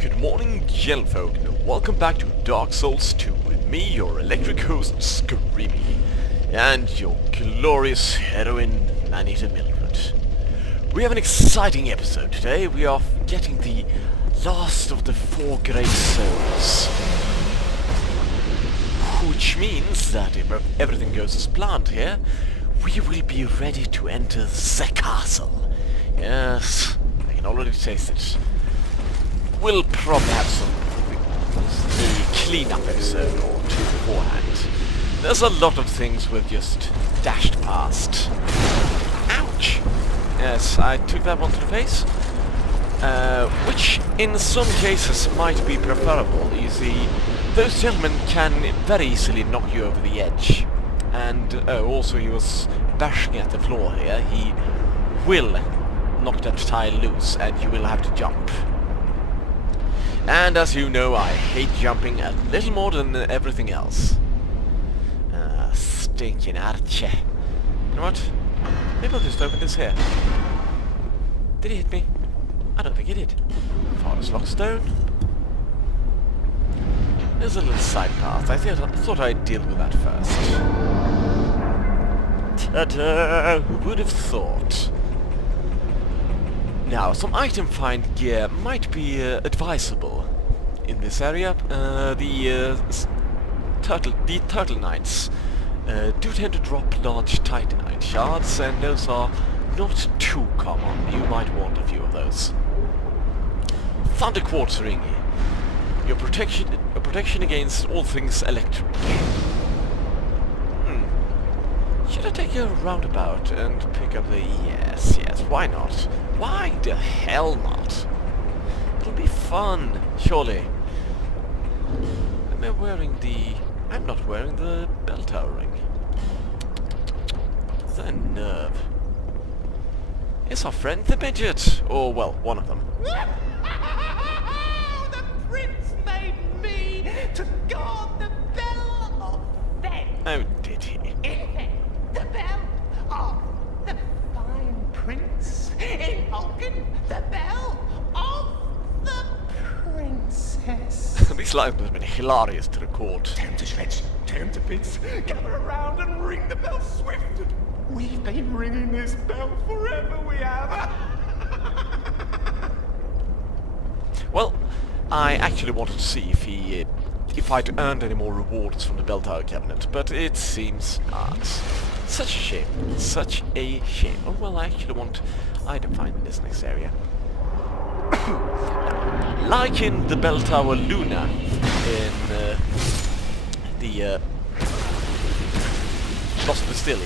Good morning, gentlefolk, and welcome back to Dark Souls 2 with me, your electric host, Screamy, and your glorious heroine, Manita Mildred. We have an exciting episode today. We are getting the last of the 4 great souls. Which means that if everything goes as planned here, we will be ready to enter the castle. Yes, I can already taste it. We'll probably have a clean-up episode or two beforehand. There's a lot of things we've just dashed past. Ouch! Yes, I took that one to the face. Which in some cases might be preferable. You see, those gentlemen can very easily knock you over the edge. And also he was bashing at the floor here. He will knock that tile loose and you will have to jump. And as you know, I hate jumping a little more than everything else. Stinking arche. You know what? Maybe I'll just open this here. Did he hit me? I don't think he did. Forest Lock Stone. There's a little side path. I thought I'd deal with that first. Ta-da! Who would have thought? Now, some item find gear might be advisable in this area. The Turtle Knights do tend to drop large Titanite shards, and those are not too common. You might want a few of those. Thunder Quartz Ring. Your protection against all things electric. Should I take a roundabout and pick up the... Yes, why not? Why the hell not? It'll be fun, surely. Am I wearing the... I'm not wearing the bell tower ring. The nerve. It's our friend the midget. Or, well, one of them. The prince made me to guard the bell of Fen. Oh, did he? The bell of the fine prince. In Vulcan, the bell of the princess. These lines must have been hilarious to record. Tear him to shreds, tear him to bits. Gather around and ring the bell swift. We've been ringing this bell forever, we have. Well, I actually wanted to see if I'd earned any more rewards from the Bell Tower Cabinet, but it seems not. Such a shame. Such a shame. Oh well, I actually want item find in this next area. Like in the Bell Tower Luna in the Lost Bastille.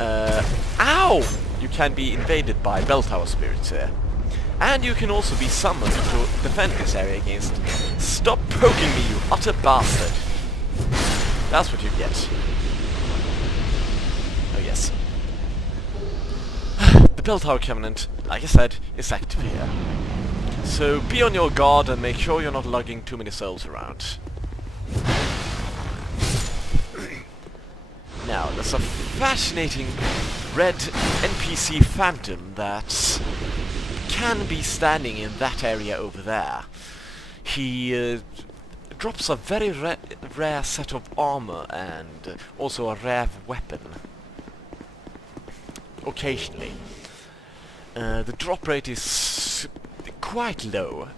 Ow! You can be invaded by Bell Tower spirits here. And you can also be summoned to defend this area against... Stop poking me, you utter bastard! That's what you get. Oh yes. The Bell Tower Covenant, like I said, is active here. So be on your guard and make sure you're not lugging too many souls around. Now, there's a fascinating red NPC phantom that can be standing in that area over there. He drops a very rare set of armor and also a rare weapon. Occasionally. The drop rate is quite low,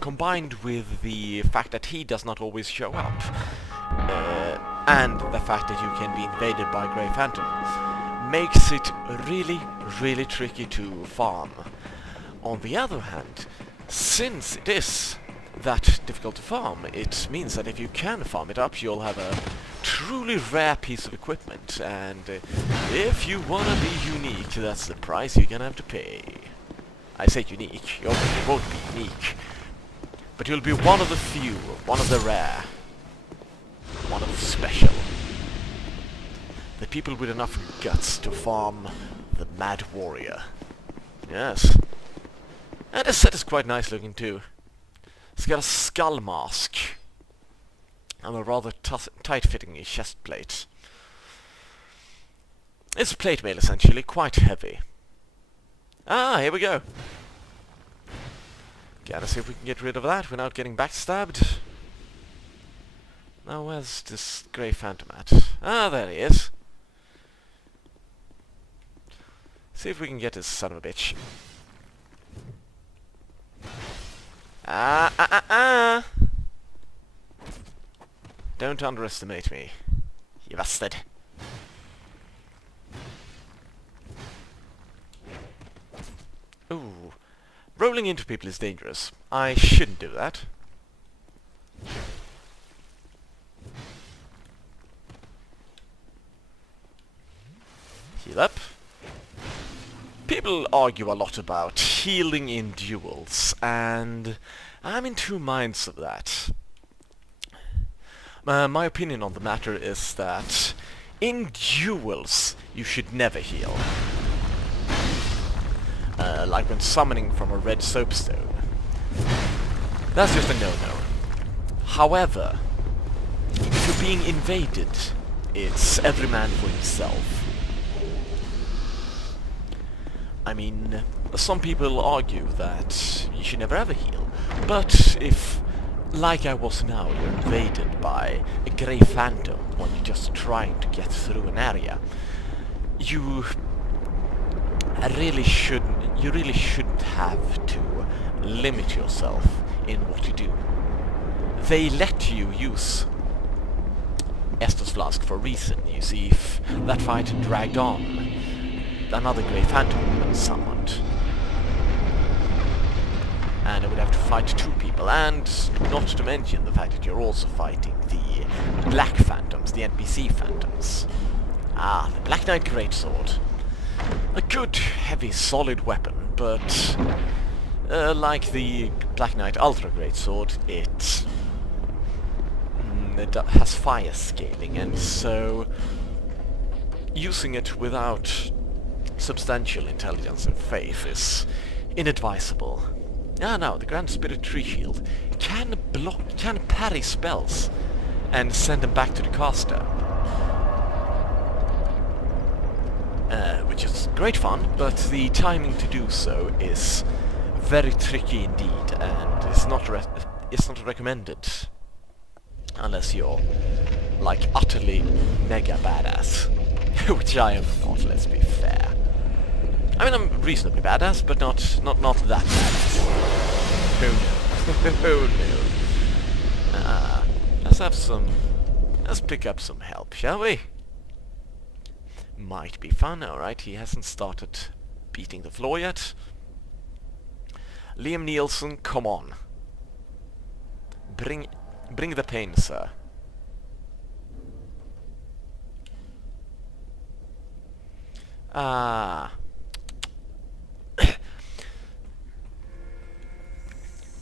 combined with the fact that he does not always show up. And the fact that you can be invaded by Grey Phantom makes it really, really tricky to farm. On the other hand, since it is that difficult to farm, it means that if you can farm it up, you'll have a truly rare piece of equipment, and if you wanna be unique, that's the price you're gonna have to pay. I say unique, you obviously won't be unique, but you'll be one of the few, one of the rare, one of the special. The people with enough guts to farm the Mad Warrior. Yes. And the set is quite nice looking too. It's got a skull mask and a rather tight-fitting chest plate. It's plate mail essentially, quite heavy. Ah, here we go. Gotta see if we can get rid of that without getting backstabbed. Now where's this Grey Phantom at? Ah, there he is. See if we can get this son of a bitch. Don't underestimate me, you bastard. Ooh. Rolling into people is dangerous. I shouldn't do that. Heal up. People argue a lot about healing in duels, and I'm in two minds of that. My opinion on the matter is that in duels you should never heal. Like when summoning from a red soapstone. That's just a no-no. However, if you're being invaded, it's every man for himself. I mean, some people argue that you should never ever heal, but if, like I was now, you're invaded by a Grey Phantom when you're just trying to get through an area, you really shouldn't have to limit yourself in what you do. They let you use Estus Flask for a reason. You see, if that fight dragged on, another Grey Phantom would have been summoned. And I would have to fight two people, and not to mention the fact that you're also fighting the Black Phantoms, the NPC Phantoms. Ah, the Black Knight Greatsword. A good, heavy, solid weapon, but like the Black Knight Ultra Greatsword, it has fire scaling, and so using it without substantial intelligence and faith is inadvisable. Ah, now the Grand Spirit Tree Shield can parry spells and send them back to the caster. Which is great fun, but the timing to do so is very tricky indeed, and it's not recommended unless you're like utterly mega badass, which I am not. Let's be fair. I mean, I'm reasonably badass, but not that badass. Oh no! Let's pick up some help, shall we? Might be fun, alright, he hasn't started beating the floor yet. Liam Nielsen, come on. Bring the pain, sir. Ah.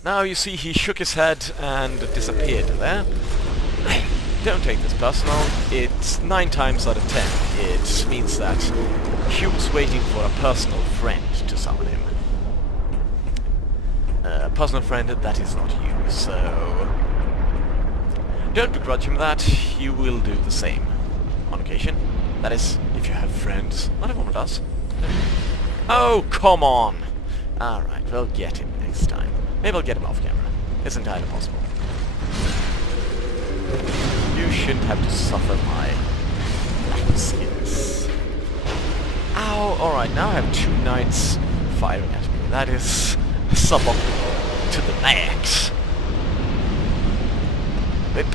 Now you see he shook his head and disappeared there. Don't take this personal. It's 9 times out of 10. It means that he was waiting for a personal friend to summon him. A personal friend that is not you, so don't begrudge him that. He will do the same on occasion. That is, if you have friends. Not everyone does. Oh, come on! Alright, we'll get him next time. Maybe I'll get him off camera. It's entirely possible. You shouldn't have to suffer my black skins. Ow! Alright, now I have 2 knights firing at me. That is suboptimal to the max. Whip.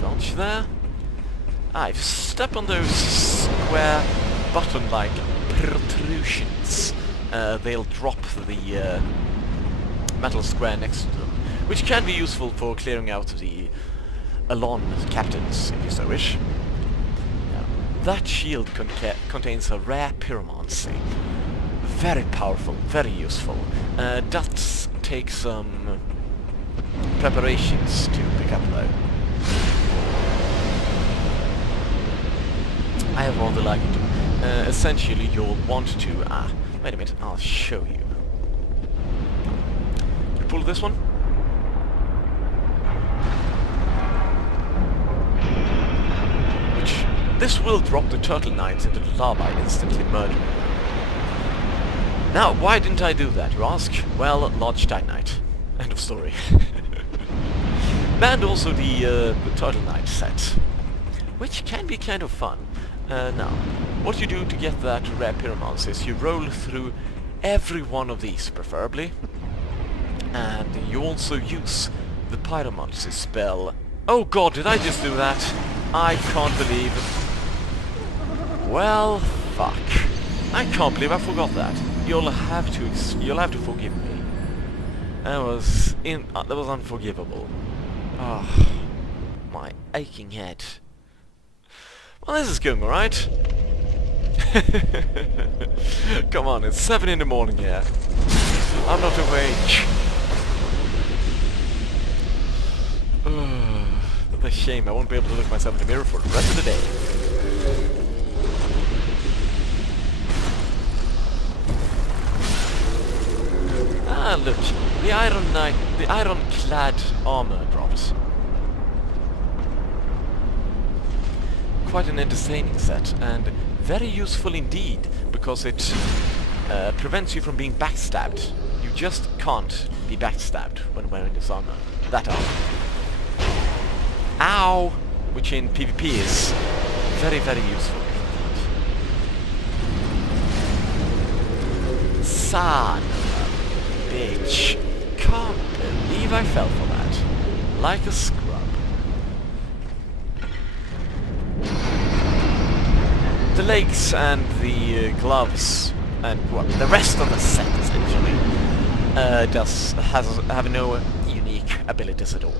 Dodge there. Ah, if you step on those square button-like protrusions, they'll drop the metal square next to them, which can be useful for clearing out the Alon captains, if you so wish. That shield contains a rare pyromancy. Very powerful, very useful. Does take some preparations to pick up though. I have rather like it. Essentially you'll want to... wait a minute, I'll show you. You pull this one. This will drop the turtle knights into the lava, instantly murdering them. Now, why didn't I do that, you ask? Well, Large Titan Knight. End of story. And also the Turtle Knight set, which can be kind of fun. Now, what you do to get that rare Pyromancer is you roll through every one of these, preferably, and you also use the Pyromancer spell. Oh god, did I just do that? I can't believe it. Well, fuck. I can't believe I forgot that. You'll have to forgive me. That was unforgivable. Ah, my aching head. Well, this is going alright. Come on, it's 7 in the morning here. I'm not awake. What a shame I won't be able to look myself in the mirror for the rest of the day. Ah, look. The iron-clad armor dropped. Quite an entertaining set, and very useful indeed, because it prevents you from being backstabbed. You just can't be backstabbed when wearing this armor. That armor. Ow! Which in PvP is very, very useful indeed. Son of a bitch. Can't believe I fell for that. Like a scrub. The legs and the gloves and well, the rest of the set essentially have no unique abilities at all.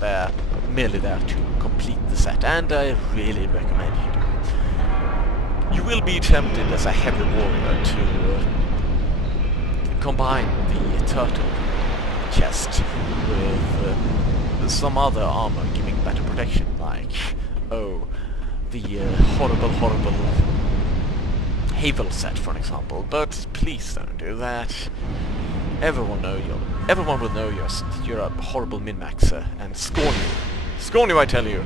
They're merely there to complete the set, and I really recommend you do. You will be tempted as a heavy warrior to combine the turtle chest with some other armor giving better protection, like the horrible Havel set, for example. But please don't do that. Everyone will know you're a horrible min-maxer and scorn you. Scorn you, I tell you.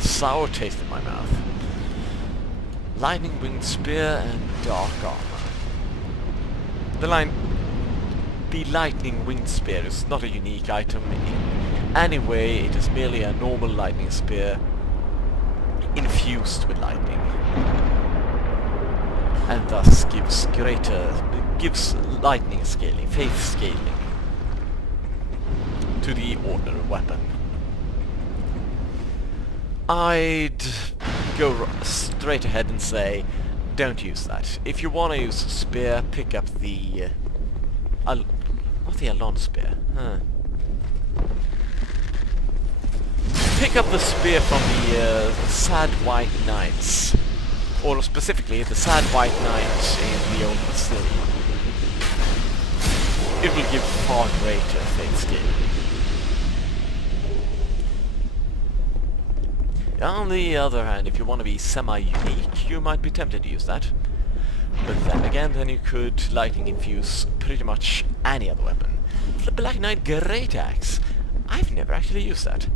Sour taste in my mouth. Lightning winged spear and dark armor. The lightning winged spear is not a unique item in any way. It is merely a normal lightning spear infused with lightning, and thus gives lightning scaling, faith scaling to the ordinary weapon. I'd go straight ahead and say, don't use that. If you want to use a spear, pick up the not the Alon spear. Pick up the spear from the Sad White Knights, or specifically the Sad White Knight in the Old Bastille. It will give far greater faith scaling. On the other hand, if you want to be semi-unique, you might be tempted to use that. But then again, then you could lightning infuse pretty much any other weapon. The Black Knight Great Axe. I've never actually used that.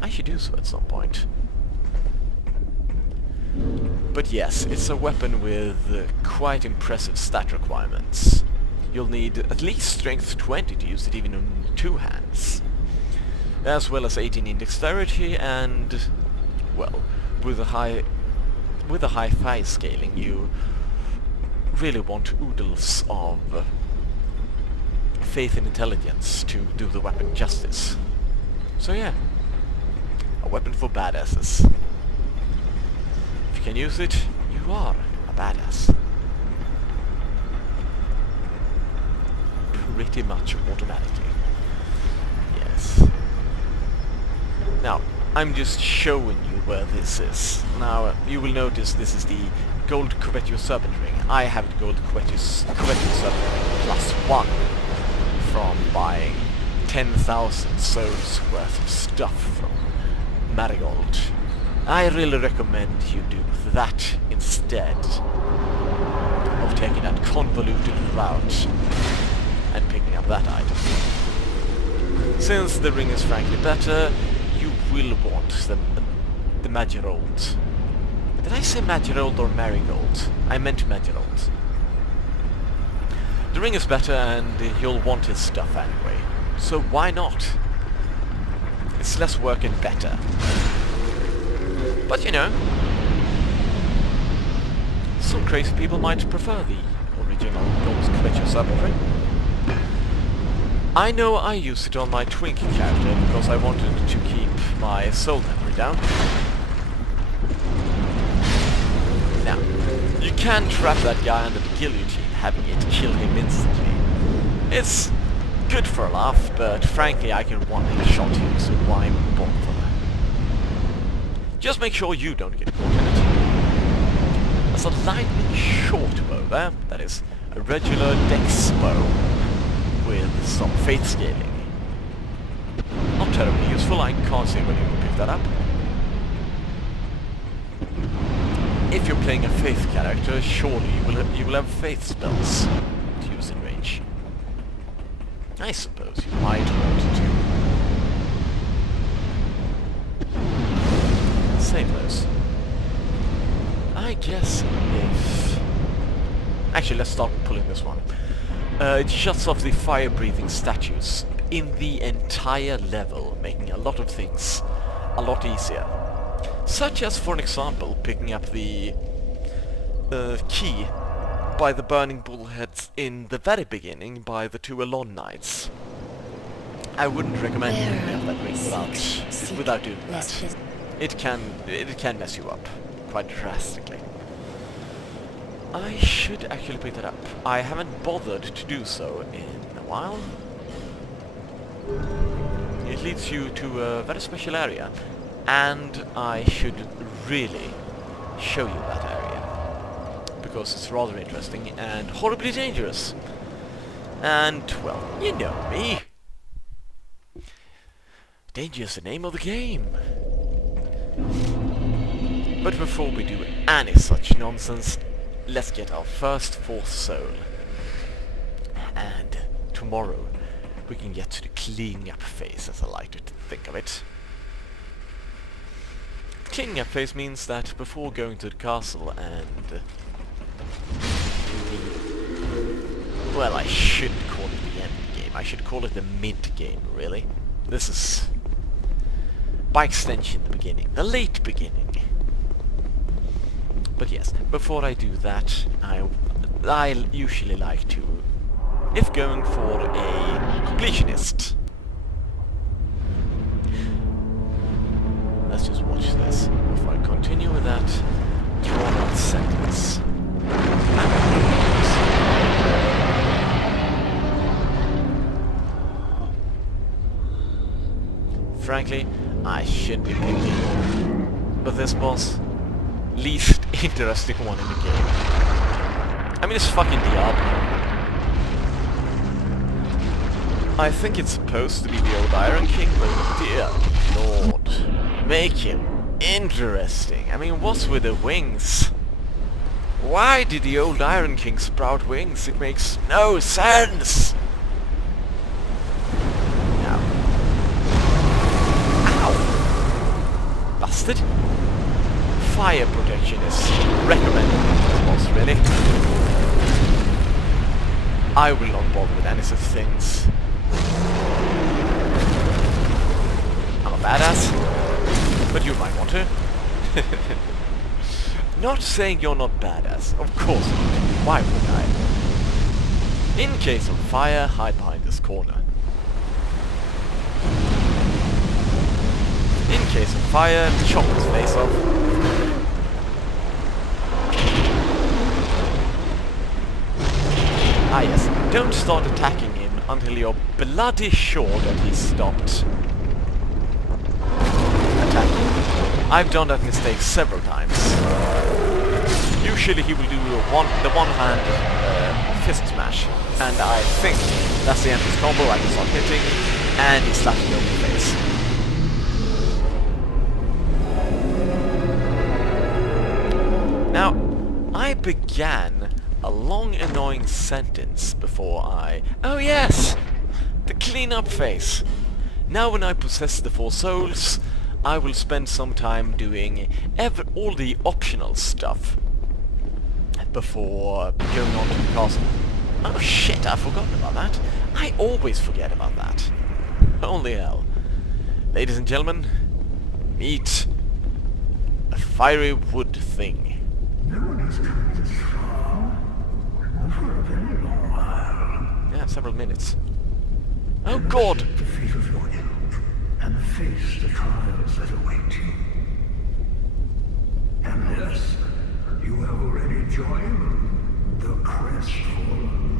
I should do so at some point. But yes, it's a weapon with quite impressive stat requirements. You'll need at least strength 20 to use it even in 2 hands. As well as 18 in dexterity and, well, with a high faith scaling you really want oodles of faith and intelligence to do the weapon justice. So yeah. A weapon for badasses. If you can use it, you are a badass. Pretty much automatically. Yes. Now, I'm just showing you where this is. Now, you will notice this is the Gold Covetous Serpent Ring. I have the Gold Covetous Serpent Ring +1 from buying 10,000 souls worth of stuff from Marigold. I really recommend you do that instead of taking that convoluted route and picking up that item. Since the ring is frankly better, you will want the Magirold. Did I say Magirold or Marigold? I meant Magirold. The ring is better and you'll want his stuff anyway. So why not? It's less work and better. But you know, some crazy people might prefer the original Ghost Creature Serpent ring. I know I used it on my Twinkie character because I wanted to keep my soul memory down. Now, you can trap that guy under the guillotine, having it kill him instantly. It's good for a laugh, but frankly I can one-shot him, so why bother? Just make sure you don't get caught in it. There's a lightning short bow there, that is a regular dex bow with some faith scaling. Not terribly useful, I can't see when you can pick that up. If you're playing a faith character, surely you will have faith spells to use in range. I suppose you might want to save those. I guess if... Actually, let's start with pulling this one. It shuts off the fire-breathing statues in the entire level, making a lot of things a lot easier. Such as, for an example, picking up the key by the burning bullheads in the very beginning by the two Elon Knights. I wouldn't recommend picking up that ring without doing that. It can mess you up quite drastically. I should actually pick that up. I haven't bothered to do so in a while. It leads you to a very special area, and I should really show you that area, because it's rather interesting and horribly dangerous. And, well, you know me. Danger is the name of the game. But before we do any such nonsense, let's get our first fourth soul. And tomorrow we can get to the cleaning up phase, as I like to think of it. Cleaning up phase means that before going to the castle and... well, I shouldn't call it the end game. I should call it the mid game, really. This is, by extension, the beginning. The late beginning. But yes, before I do that, I usually like to, if going for a completionist, let's just watch this before I continue with that drawn out sentence. Frankly, I should be picking, but this boss, least interesting one in the game. I mean, it's fucking Diab. I think it's supposed to be the old Iron King, but dear lord, make him interesting. I mean, what's with the wings? Why did the old Iron King sprout wings? It makes no sense! Now. Ow! Busted? Fire protection is recommended in this boss, really. I will not bother with any such things. I'm a badass, but you might want to. Not saying you're not badass, of course not. Why would I? In case of fire, hide behind this corner. In case of fire, chop his face off. Ah yes, don't start attacking him until you're bloody sure that he's stopped attacking. I've done that mistake several times. Usually he will do the one-hand fist smash, and I think that's the end of his combo. I can start hitting, and he slaps me over the face. Now, I began a long annoying sentence before I... oh yes! The clean-up phase! Now when I possess the 4 souls, I will spend some time doing all the optional stuff before going on to the castle. Oh shit, I've forgotten about that. I always forget about that. Holy hell. Ladies and gentlemen, meet a fiery wood thing. No one has come this far. Not for a very long while. Yeah, several minutes. Oh god! The fate of your ilk and face the trials that await you. And yes, you have already joined the Crestfallen.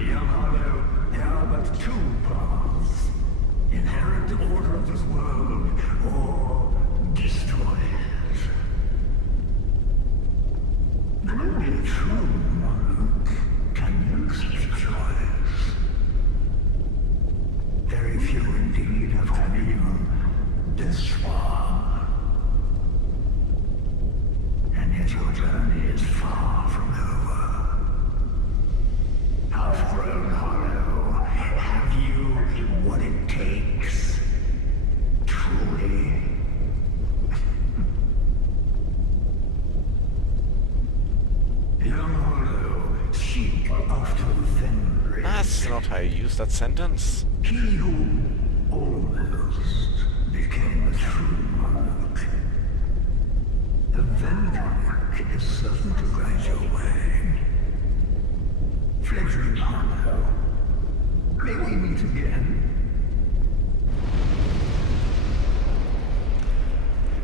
Young Hollow, there are but two paths. Inherit the order of this world, or destroy it. But only a true monarch can make such a choice. Very few indeed have come even this far. And yet your journey is far from over. Half-grown Hollow, have you what it takes? Truly? Young Hollow, seek after Fenrir. That's not how you use that sentence. He who almost became a true monarch. The Vendrick is certain to guide your way. Fledgling Hollow, may we meet again?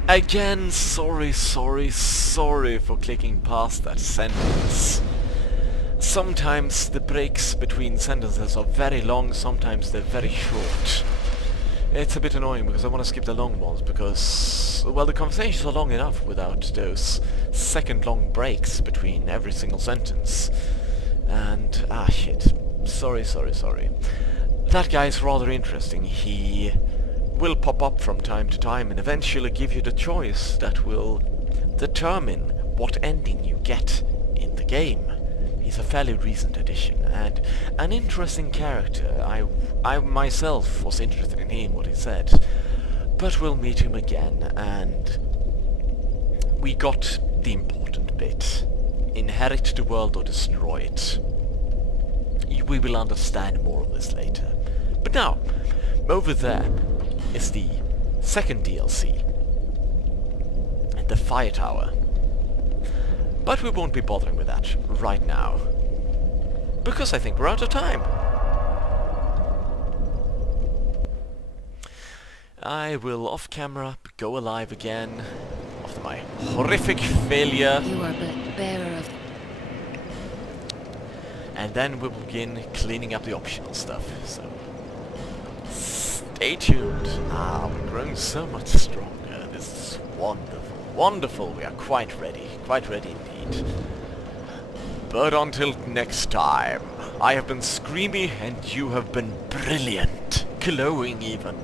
Again, sorry for clicking past that sentence. Sometimes the breaks between sentences are very long, sometimes they're very short. It's a bit annoying because I want to skip the long ones because, well, the conversations are long enough without those second-long breaks between every single sentence. And, shit. Sorry. That guy's rather interesting. He will pop up from time to time and eventually give you the choice that will determine what ending you get in the game. He's a fairly recent addition and an interesting character. I myself was interested in hearing what he said. But we'll meet him again, and we got the important bit. Inherit the world or destroy it. We will understand more of this later. But now, over there is the second DLC. The Fire Tower. But we won't be bothering with that right now. Because I think we're out of time. I will, off camera, go alive again after my horrific failure. You are but bearer of... And then we'll begin cleaning up the optional stuff, so... Stay tuned. We're growing so much stronger. This is wonderful. Wonderful, we are quite ready indeed. But until next time, I have been Screamy and you have been brilliant, glowing even.